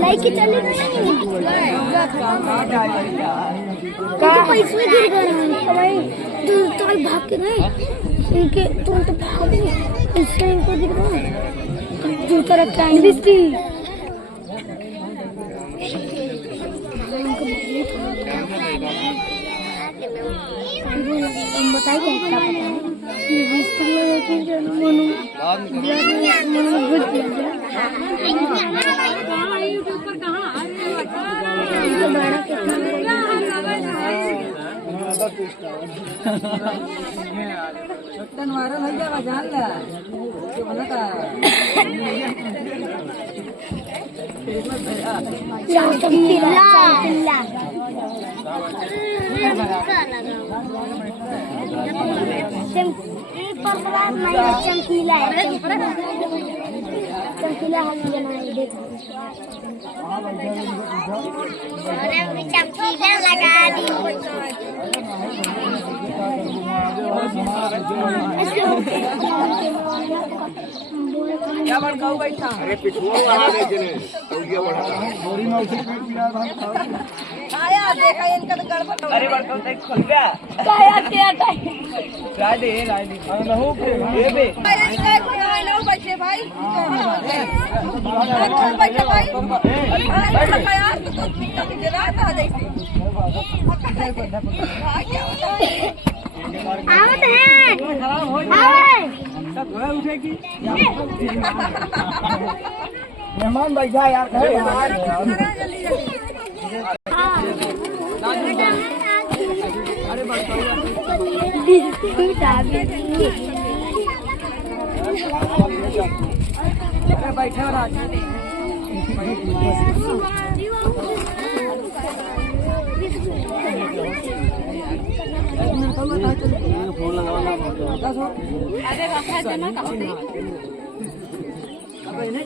Like चले का पैसे गिर गए भाई। तो भाग के गए इनके, तुम तो भाग गए इससे इनको गिर गए। जूता रखा है इसकी। हम बताइए क्या पता है वायरल हो जाएगा जान ले चमकीला है, चमकीला हम चमकीला लगा दी। क्या बड़काऊ बैठा? अरे पिछुआ वाला दे जने तौलिया बड़ा गोरी में उसे पेट पिया था। आया देखा इनका तो गड़बड़। अरे बड़काऊ देख खुल गया क्या क्या राय दे लहू के ये बे अरे काय को ना बच्चे भाई कौन बैठे भाई? अरे भाई यार तो जरा था जैसे आवत है आवे सब घर उठेगी मेहमान बैठा यार अरे बैठे राज फोन लगा